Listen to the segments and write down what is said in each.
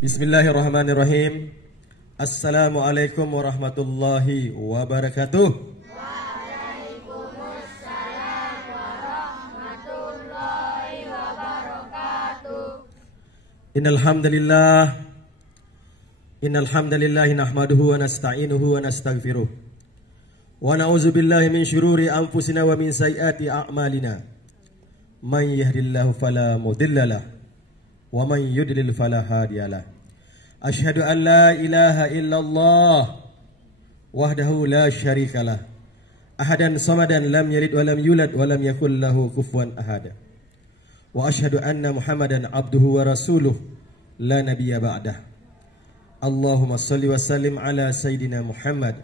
Bismillahirrahmanirrahim. Assalamualaikum warahmatullahi wabarakatuh. Waalaikumsalam warahmatullahi wabarakatuh. Innal hamdalillah nahmaduhu wa nasta'inuhu wa nastaghfiruh. Wa na'udzu billahi min syururi anfusina wa min sayyiati a'malina. May yahdihillahu fala mudhillalah wa man yudlil fala hadiyalah. Asyhadu an la ilaha illallah wahdahu la syarikalah. Ahadan samadan lam yalid wa lam yulad wa lam yakul lahu kufuwan ahad. Wa asyhadu anna Muhammadan abduhu wa rasuluh la nabiyya ba'dah. Allahumma shalli wa sallim ala sayyidina Muhammad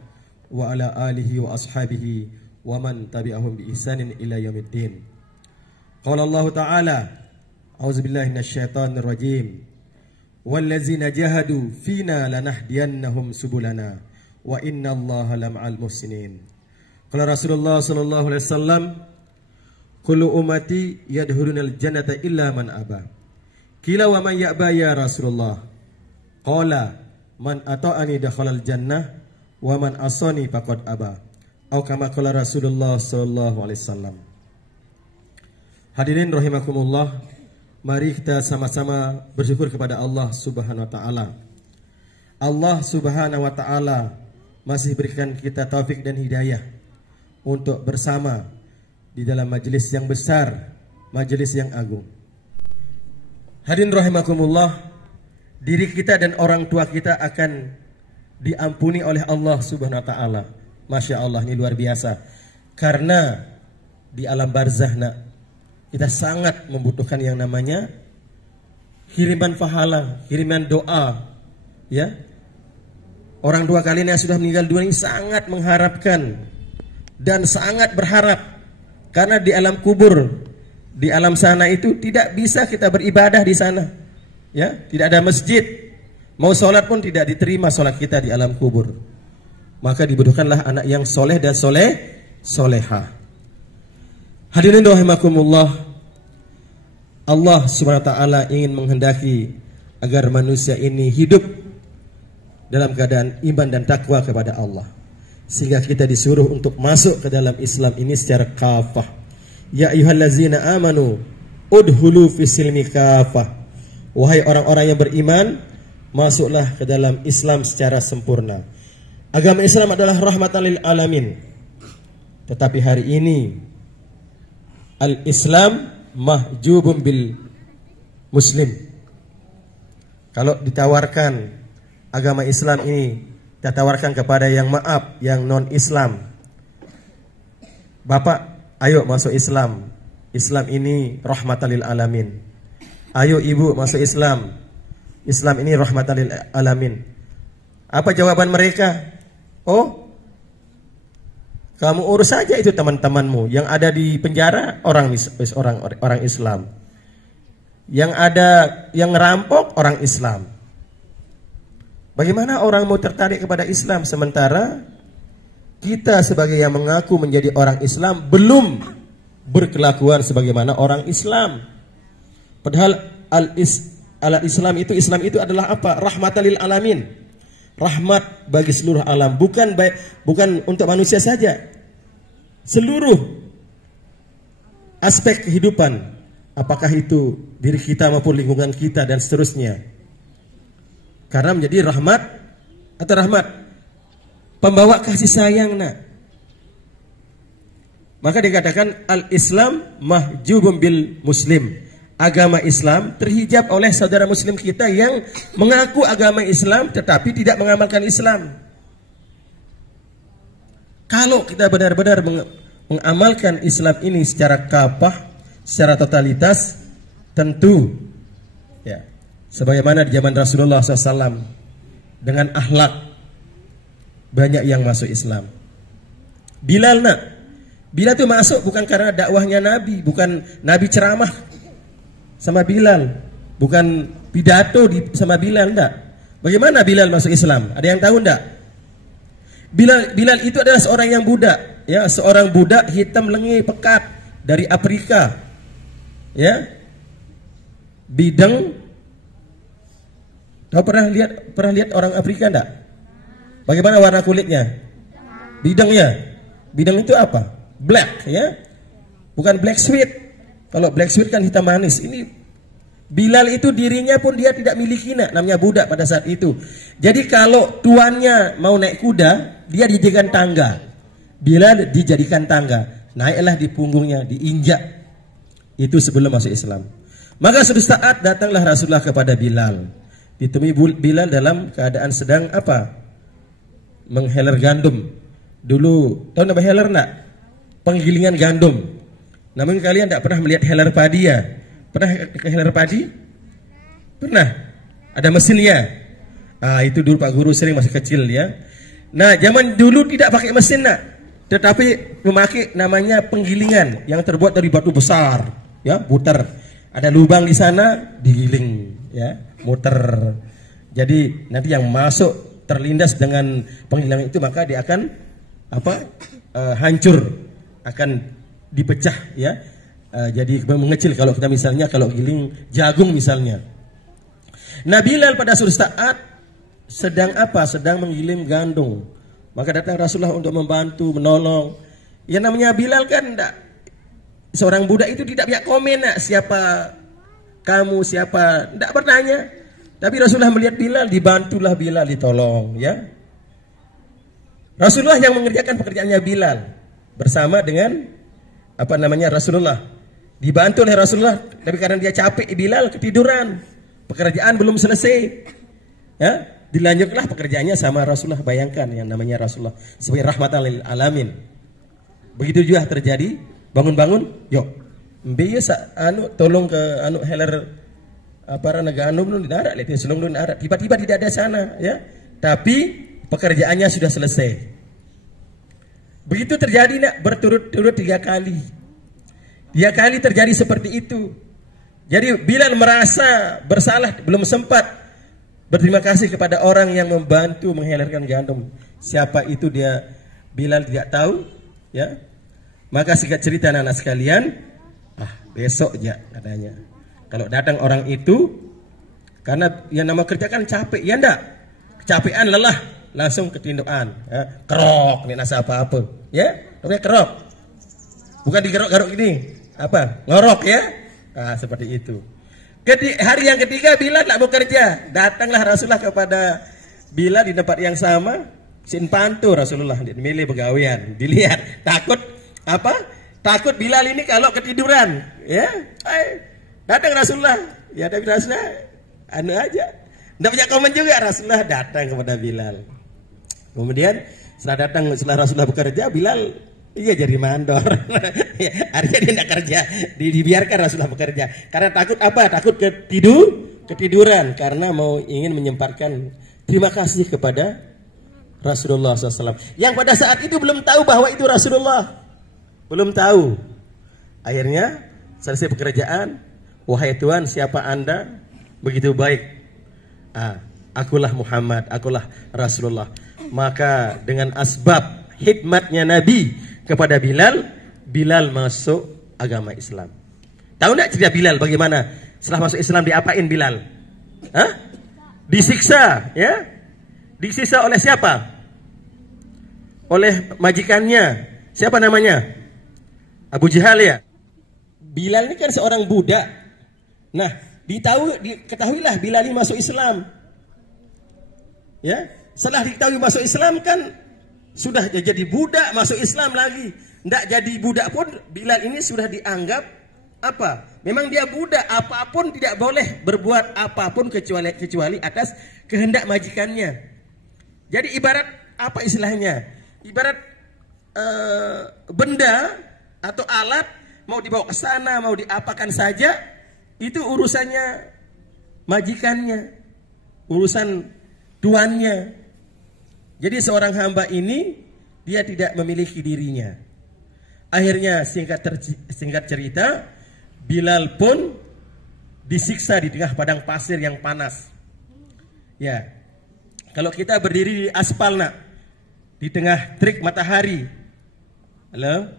wa ala alihi wa ashabihi wa man tabi'ahum bi ihsanin ila yaumiddin. Qala Allah Ta'ala, a'udzubillahi minasyaitonir rajim. Wallazina jahadu fina lanahdiyannahum subulana wa innallaha lama'al muhsinin. Qala Rasulullah sallallahu alaihi wasallam, kullu ummati yadkhulunal jannata illa man aba. Qila wa man ya'ba ya Rasulullah? Qala man ata'ani dakhalal jannah wa man asani faqad aba. Atau kama qala Rasulullah sallallahu alaihi wasallam. Hadirin rahimakumullah, mari kita sama-sama bersyukur kepada Allah Subhanahu wa taala. Allah Subhanahu wa taala masih berikan kita taufik dan hidayah untuk bersama di dalam majelis yang besar, majelis yang agung. Hadirin rahimakumullah, diri kita dan orang tua kita akan diampuni oleh Allah Subhanahu wa taala. Masya Allah, ini luar biasa. Karena di alam barzah kita sangat membutuhkan yang namanya kiriman pahala, kiriman doa, ya. Orang tua kalian yang sudah meninggal dunia ini sangat mengharapkan dan sangat berharap, karena di alam kubur, di alam sana itu tidak bisa kita beribadah di sana, ya. Tidak ada masjid, mau sholat pun tidak diterima sholat kita di alam kubur. Maka dibutuhkanlah anak yang soleh dan solehah. Hadirin rahimakumullah, Allah Subhanahu wa taala ingin menghendaki agar manusia ini hidup dalam keadaan iman dan takwa kepada Allah, sehingga kita disuruh untuk masuk ke dalam Islam ini secara kafah. Ya ayyuhallazina amanu udhulu fisilmi kafah. Wahai orang-orang yang beriman, masuklah ke dalam Islam secara sempurna. Agama Islam adalah rahmatan lil alamin. Tetapi hari ini al-Islam mahjubun bil muslim. Kalau ditawarkan agama Islam ini, kita tawarkan kepada yang maaf, yang non-Islam. Bapak, ayo masuk Islam. Islam ini rahmatan lil alamin. Ayo ibu masuk Islam. Islam ini rahmatan lil alamin. Apa jawaban mereka? Oh, kamu urus saja itu teman-temanmu yang ada di penjara, orang Islam. Yang ada yang ngerampok orang Islam. Bagaimana orang mau tertarik kepada Islam sementara kita sebagai yang mengaku menjadi orang Islam belum berkelakuan sebagaimana orang Islam. Padahal Islam itu adalah apa? Rahmatan lil alamin. Rahmat bagi seluruh alam, bukan untuk manusia saja, seluruh aspek kehidupan, apakah itu diri kita maupun lingkungan kita dan seterusnya. Karena menjadi rahmat atau rahmat pembawa kasih sayang. Maka dikatakan al-Islam mahjubun bil muslim. Agama Islam terhijab oleh saudara muslim kita yang mengaku agama Islam tetapi tidak mengamalkan Islam. Kalau kita benar-benar mengamalkan Islam ini secara kafah, secara totalitas, tentu ya, sebagaimana di zaman Rasulullah SAW, dengan akhlak banyak yang masuk Islam. Bilal itu masuk bukan karena dakwahnya Nabi, bukan Nabi ceramah sama Bilal, bukan pidato sama Bilal, enggak. Bagaimana Bilal masuk Islam? Ada yang tahu enggak? Bilal itu adalah seorang yang budak, ya, seorang budak hitam lengi pekat dari Afrika, ya, bidang Kau pernah lihat orang Afrika enggak? Bagaimana warna kulitnya? Bidangnya. Bidang itu apa? Black, ya. Bukan black sweet. Kalau black sweet kan hitam manis. Ini Bilal itu dirinya pun dia tidak miliki namanya budak pada saat itu. Jadi kalau tuannya mau naik kuda, dia dijadikan tangga. Bilal dijadikan tangga. Naiklah di punggungnya, diinjak. Itu sebelum masuk Islam. Maka suatu saat datanglah Rasulullah kepada Bilal. Ditemui Bilal dalam keadaan sedang apa? Mengheler gandum. Dulu, tahu nama heler enggak? Penggilingan gandum. Namun kalian tidak pernah melihat heler padi ya? Pernah ke heler padi? Pernah? Ada mesinnya. Itu dulu Pak Guru sering masih kecil ya. Nah, zaman dulu tidak pakai mesin nak, tetapi memakai namanya penggilingan yang terbuat dari batu besar, ya, putar. Ada lubang di sana, digiling, ya, muter. Jadi nanti yang masuk terlindas dengan penggilingan itu maka dia akan hancur, akan dipecah, ya. Jadi mengecil kalau kita misalnya kalau giling jagung misalnya. Nah, Bilal pada suatu saat sedang menggiling gandum. Maka datang Rasulullah untuk membantu, menolong. Ya namanya Bilal kan seorang budak itu tidak banyak komen siapa kamu, siapa, tidak bertanya. Tapi Rasulullah melihat Bilal, dibantulah Bilal, ditolong, ya. Rasulullah yang mengerjakan pekerjaannya Bilal bersama dengan Rasulullah. Dibantu oleh Rasulullah, tapi karena dia capek Bilal ketiduran. Pekerjaan belum selesai. Ya, dilanjutlah pekerjaannya sama Rasulullah. Bayangkan yang namanya Rasulullah sebagai rahmatan lil alamin. Begitu juga terjadi, bangun-bangun, yuk. Mbe tolong ke heler para negara belum darat, lihatin senang belum darat. Tiba-tiba tidak ada sana, ya. Tapi pekerjaannya sudah selesai. Begitu terjadi berturut-turut 3 kali. 3 kali terjadi seperti itu. Jadi Bilal merasa bersalah, belum sempat berterima kasih kepada orang yang membantu menghelerkan gandum. Siapa itu dia? Bilal tidak tahu, ya. Maka singkat cerita anak-anak sekalian, besok ya katanya. Kalau datang orang itu, karena yang nama kerja kan capek, ya enggak? Kecapean, lelah, langsung ketindokan, ya. Kerok, ini nasa apa-apa, ya, namanya kerok. Bukan digerok-gerok ini, ngorok, ya. Seperti itu. Hari yang ketiga Bilal tak mau kerja, datanglah Rasulullah kepada Bilal di tempat yang sama, sin pantu Rasulullah milih begawian, dilihat takut takut Bilal ini kalau ketiduran, ya. Datang Rasulullah, ya, tapi Rasulullah aja, tidak banyak komen juga. Rasulullah datang kepada Bilal. Kemudian setelah Rasulullah bekerja, Bilal jadi mandor. Artinya dia tidak kerja, dibiarkan Rasulullah bekerja. Karena takut Takut ketiduran karena ingin menyempatkan terima kasih kepada Rasulullah SAW. Yang pada saat itu belum tahu bahwa itu Rasulullah, belum tahu. Akhirnya selesai pekerjaan, wahai Tuhan, siapa Anda? Begitu baik. Akulah Muhammad, akulah Rasulullah. Maka dengan asbab hikmatnya Nabi kepada Bilal masuk agama Islam. Tahu enggak cerita Bilal bagaimana? Setelah masuk Islam diapain Bilal? Disiksa, ya? Disiksa oleh siapa? Oleh majikannya. Siapa namanya? Abu Jahal, ya. Bilal ini kan seorang budak. Nah, diketahuilah Bilal ini masuk Islam. Ya, setelah diketahui masuk Islam kan sudah jadi budak masuk Islam lagi. Tidak jadi budak pun Bilal ini sudah dianggap memang dia budak, apapun tidak boleh berbuat apapun kecuali atas kehendak majikannya. Jadi ibarat istilahnya? Ibarat benda atau alat mau dibawa ke sana, mau diapakan saja, itu urusannya majikannya, urusan tuannya. Jadi seorang hamba ini dia tidak memiliki dirinya. Akhirnya singkat cerita, Bilal pun disiksa di tengah padang pasir yang panas. Ya, kalau kita berdiri di aspal di tengah terik matahari, halo,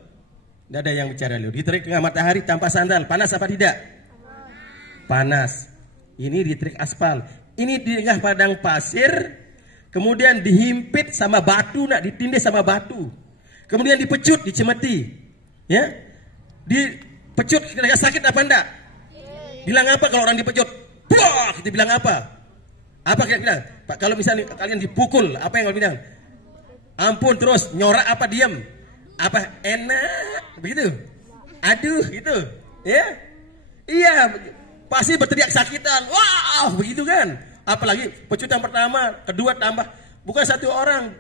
tidak ada yang bicara di terik tengah matahari tanpa sandal, panas apa tidak? Panas. Ini di terik aspal. Ini di tengah padang pasir, kemudian dihimpit sama batu, nak ditindih sama batu. Kemudian dipecut, dicemeti. Ya. Dipecut kira-kira sakit apa enggak? Bilang apa kalau orang dipecut? Wah, kita bilang apa? Apa kita bilang? Pak, kalau misalnya kalian dipukul, apa yang kalian bilang? Ampun terus, nyorak apa diam? Apa enak? Begitu. Aduh, gitu. Ya. Iya, pasti berteriak sakitan. Wow, begitu kan? Apalagi pecut yang pertama, kedua tambah bukan satu orang,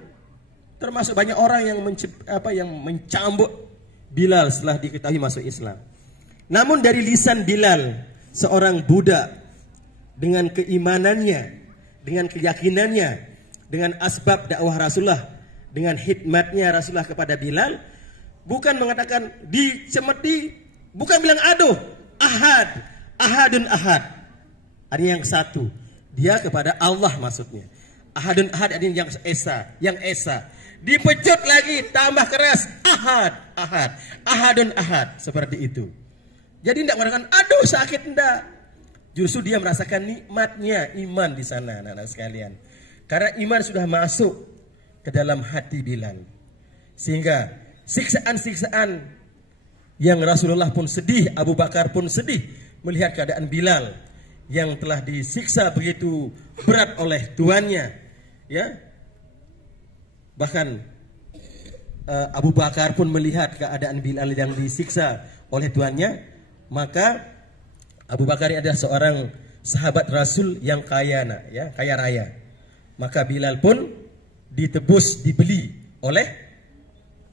termasuk banyak orang yang mencambuk Bilal setelah diketahui masuk Islam. Namun dari lisan Bilal, seorang budak dengan keimanannya, dengan keyakinannya, dengan asbab dakwah Rasulullah, dengan hikmatnya Rasulullah kepada Bilal, bukan mengatakan dicemeti, bukan bilang aduh, ahad, ahadun ahad. Ada yang satu. Dia kepada Allah maksudnya. Ahadun ahad ada yang esa. Dipecut lagi tambah keras. Ahad, ahad. Ahadun ahad. Seperti itu. Jadi tidak mengatakan aduh sakit enggak. Justru dia merasakan nikmatnya iman di sana anak-anak sekalian. Karena iman sudah masuk ke dalam hati Bilal. Sehingga siksaan-siksaan yang Rasulullah pun sedih, Abu Bakar pun sedih melihat keadaan Bilal yang telah disiksa begitu berat oleh tuannya, ya. Bahkan Abu Bakar pun melihat keadaan Bilal yang disiksa oleh tuannya, maka Abu Bakar adalah seorang sahabat Rasul yang kaya, ya, kaya raya. Maka Bilal pun ditebus, dibeli oleh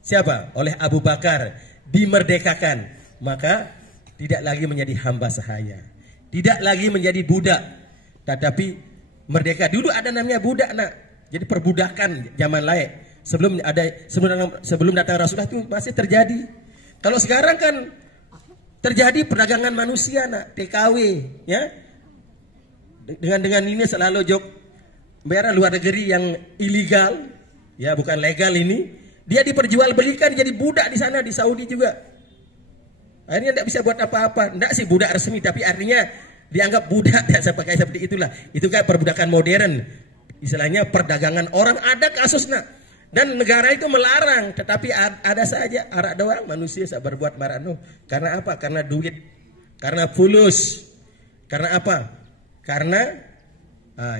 siapa? Oleh Abu Bakar, dimerdekakan. Maka tidak lagi menjadi hamba sahaya. Tidak lagi menjadi budak, tetapi merdeka. Dulu ada namanya budak, nak. Jadi perbudakan zaman lain. Sebelum datang Rasulullah itu masih terjadi. Kalau sekarang kan terjadi perdagangan manusia, nak, TKW, ya. Dengan ini selalu bayar luar negeri yang ilegal, ya, bukan legal ini. Dia diperjualbelikan jadi budak di sana di Saudi juga. Akhirnya tidak bisa buat apa-apa. Tidak sih budak resmi, tapi artinya dianggap budak. Saya pakai seperti itulah. Itu kan perbudakan modern. Istilahnya perdagangan orang, ada kasusnya. Dan negara itu melarang. Tetapi ada saja arak doang manusia berbuat marano. Karena apa? Karena duit. Karena fulus. Karena apa? Karena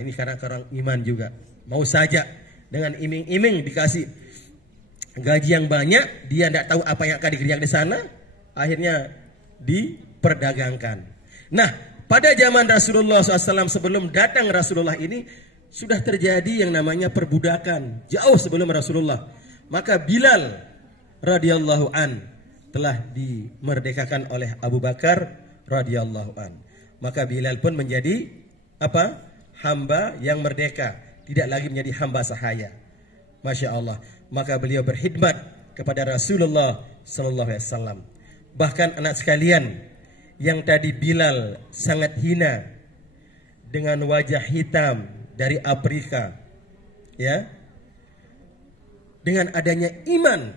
ini karena orang iman juga. Mau saja dengan iming-iming dikasih gaji yang banyak, dia tidak tahu apa yang akan dikerjakan di sana. Akhirnya diperdagangkan. Nah, pada zaman Rasulullah SAW sebelum datang Rasulullah ini sudah terjadi yang namanya perbudakan jauh sebelum Rasulullah. Maka Bilal radhiyallahu an telah dimerdekakan oleh Abu Bakar radhiyallahu an. Maka Bilal pun menjadi apa? Hamba yang merdeka, tidak lagi menjadi hamba sahaya. Masya Allah. Maka beliau berkhidmat kepada Rasulullah sallallahu alaihi wasallam. Bahkan anak sekalian, yang tadi Bilal sangat hina dengan wajah hitam dari Afrika, ya, dengan adanya iman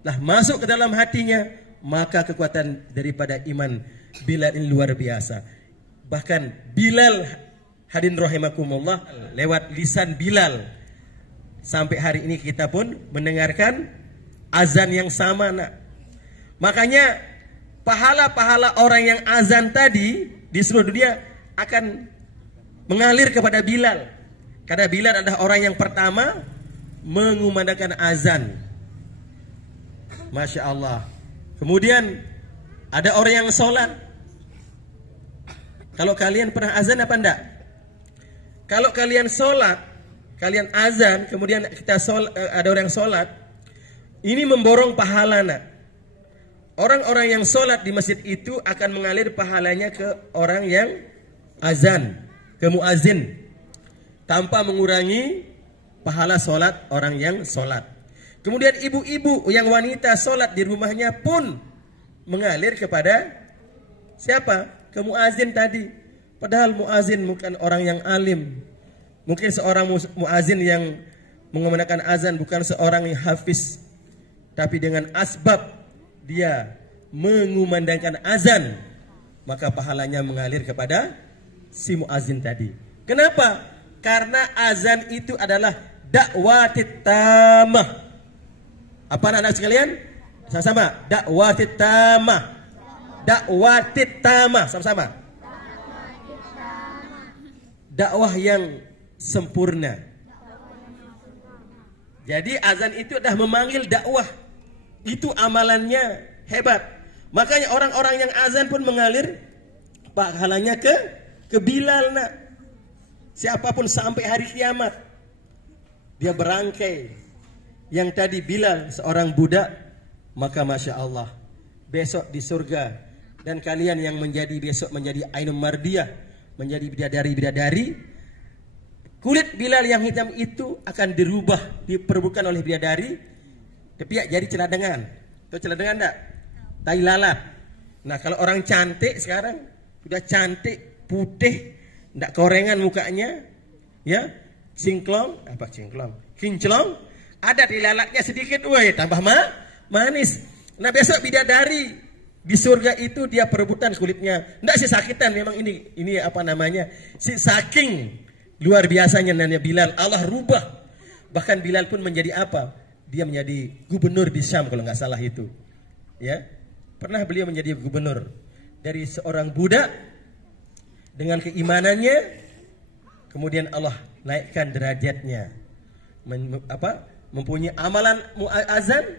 lah masuk ke dalam hatinya, maka kekuatan daripada iman Bilal ini luar biasa. Bahkan Bilal, hadirin rahimakumullah, lewat lisan Bilal sampai hari ini kita pun mendengarkan azan yang sama, nak. Makanya pahala-pahala orang yang azan tadi di seluruh dunia akan mengalir kepada Bilal. Karena Bilal adalah orang yang pertama mengumandangkan azan. Masya Allah. Kemudian ada orang yang sholat. Kalau kalian pernah azan apa enggak? Kalau kalian sholat, kalian azan, kemudian ada orang yang sholat, ini memborong pahala, nak. Orang-orang yang sholat di masjid itu akan mengalir pahalanya ke orang yang azan, ke muazin, tanpa mengurangi pahala sholat orang yang sholat. Kemudian ibu-ibu yang wanita sholat di rumahnya pun mengalir kepada siapa? Ke muazin tadi. Padahal muazin bukan orang yang alim. Mungkin seorang muazin yang mengumandangkan azan bukan seorang yang hafiz, tapi dengan asbab dia mengumandangkan azan, maka pahalanya mengalir kepada si muazin tadi. Kenapa? Karena azan itu adalah dakwatit tamah. Apa anak-anak sekalian? Sama-sama. Dakwatit tamah. Dakwatit tamah. Sama-sama. Dakwah yang sempurna. Jadi azan itu adalah memanggil dakwah. Itu amalannya hebat. Makanya orang-orang yang azan pun mengalir pahalanya ke Bilal nak. Siapapun sampai hari kiamat dia berangkai. Yang tadi Bilal seorang budak, maka masya Allah besok di surga. Dan kalian yang besok menjadi Ainul Mardiyah, menjadi bidadari-bidadari, kulit Bilal yang hitam itu akan dirubah, diperbukan oleh bidadari, tapi jadi celadengan. Tahu celadengan enggak? Tai lalat. Nah, kalau orang cantik sekarang sudah cantik, putih, enggak korengan mukanya, ya, kinclong, ada di lalatnya sedikit, woi, tambah manis. Nah, besok bidadari di surga itu dia perebutan kulitnya. Enggak sih sakitan, memang ini apa namanya? Si saking luar biasanya nanya Bilal, Allah rubah. Bahkan Bilal pun menjadi apa? Dia menjadi gubernur di Syam kalau nggak salah itu. Ya. Pernah beliau menjadi gubernur dari seorang budak dengan keimanannya, kemudian Allah naikkan derajatnya. Mempunyai amalan azan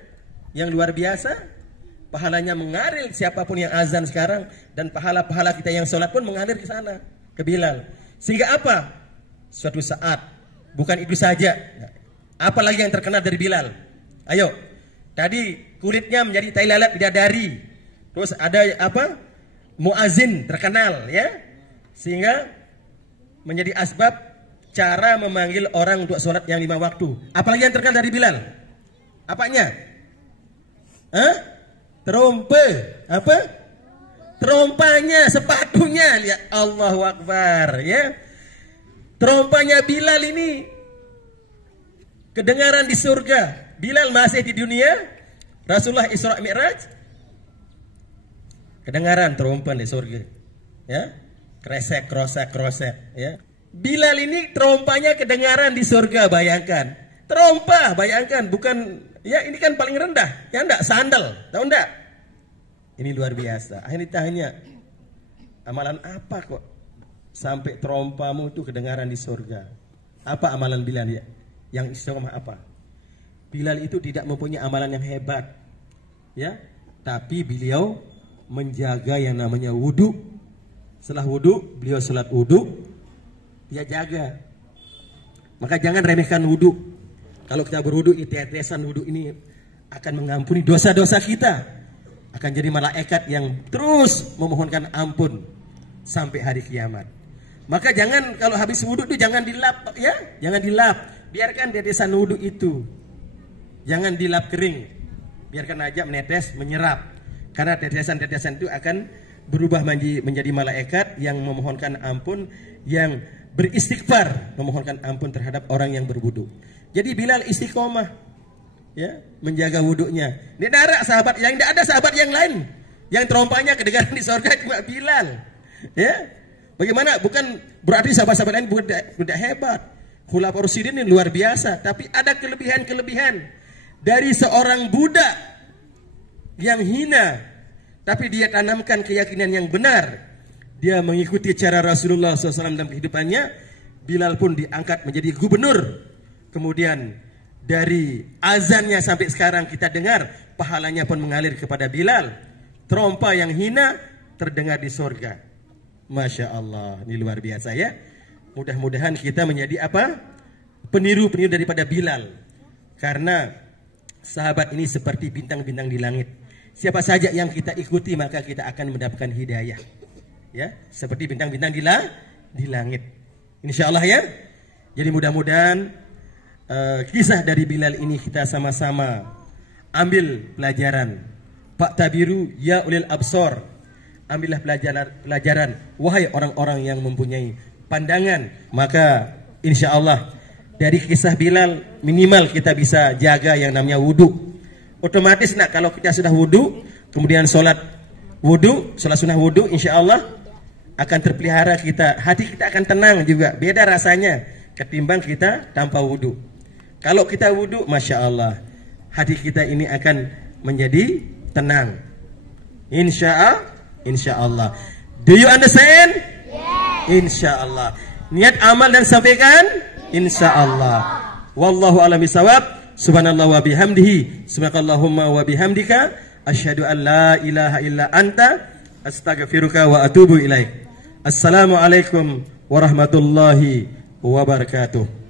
yang luar biasa, pahalanya mengalir siapapun yang azan sekarang, dan pahala-pahala kita yang sholat pun mengalir ke sana, ke Bilal. Sehingga apa? Suatu saat, bukan itu saja, apalagi yang terkenal dari Bilal. Ayo, tadi kulitnya menjadi tai lalat bidadari. Terus ada apa? Muazin terkenal, ya. Sehingga menjadi asbab cara memanggil orang untuk sholat yang 5 waktu. Apalagi yang terkenal dari Bilal? Apanya? Trompe. Apa? Trompanya, sepatunya. Lihat, Allahu Akbar, ya. Trompanya Bilal ini kedengaran di surga. Bilal masih di dunia, Rasulullah Isra Mi'raj, kedengaran trompa di surga. Ya. Kresek, ya. Bilal ini trompanya kedengaran di surga, bayangkan. Trompa, bayangkan, bukan, ya ini kan paling rendah. Ya enggak, sandal, tahu enggak? Ini luar biasa. Akhirnya ditanya, amalan apa kok sampai trompamu itu kedengaran di surga? Apa amalan Bilal ya? Yang istiqomah apa? Bilal itu tidak mempunyai amalan yang hebat, ya, tapi beliau menjaga yang namanya wudu. Setelah wudu, beliau sholat wudu, dia jaga. Maka jangan remehkan wudu. Kalau kita berwudu, tetesan wudu ini akan mengampuni dosa-dosa kita. Akan jadi malaikat yang terus memohonkan ampun sampai hari kiamat. Maka jangan kalau habis wudu itu jangan dilap, ya, jangan dilap. Biarkan tetesan wudu itu. Jangan dilap kering. Biarkan aja menetes, menyerap. Karena tetesan-tetesan itu akan berubah menjadi malaikat yang memohonkan ampun, yang beristighfar, memohonkan ampun terhadap orang yang berwudu. Jadi Bilal istiqomah, ya, menjaga wudunya. Tidak ada sahabat yang tidak ada sahabat yang lain yang terompanya kedengaran di surga, cuma Bilal. Ya, bagaimana? Bukan berarti sahabat-sahabat lain tidak hebat. Khulafaur Rasyidin ini luar biasa, tapi ada kelebihan-kelebihan dari seorang budak yang hina, tapi dia tanamkan keyakinan yang benar. Dia mengikuti cara Rasulullah SAW dalam kehidupannya. Bilal pun diangkat menjadi gubernur. Kemudian dari azannya sampai sekarang kita dengar, pahalanya pun mengalir kepada Bilal. Trompa yang hina terdengar di surga. Masya Allah, ini luar biasa, ya. Mudah-mudahan kita menjadi apa? Peniru-peniru daripada Bilal. Karena sahabat ini seperti bintang-bintang di langit. Siapa saja yang kita ikuti maka kita akan mendapatkan hidayah, ya, seperti bintang-bintang di langit, insya Allah, ya. Jadi mudah-mudahan kisah dari Bilal ini kita sama-sama ambil pelajaran. Pak Tabiru ya ulil absor, ambillah pelajaran wahai orang-orang yang mempunyai pandangan. Maka insya Allah dari kisah Bilal minimal kita bisa jaga yang namanya wudu. Otomatis nak kalau kita sudah wudu, kemudian sholat wudu, sholat sunnah wudu, insya Allah akan terpelihara kita. Hati kita akan tenang juga. Beda rasanya ketimbang kita tanpa wudu. Kalau kita wudu, Masya Allah, hati kita ini akan menjadi tenang. Insya Allah. Do you understand? Insya Allah. Niat amal dan sampaikan. Insya Allah. Wallahu a'lam bishawab. Subhanallah wa bihamdihi. Subhanallahumma wa bihamdika. Asyhadu an la ilaha illa anta. Astaghfiruka wa atubu ilaik. Assalamualaikum warahmatullahi wabarakatuh.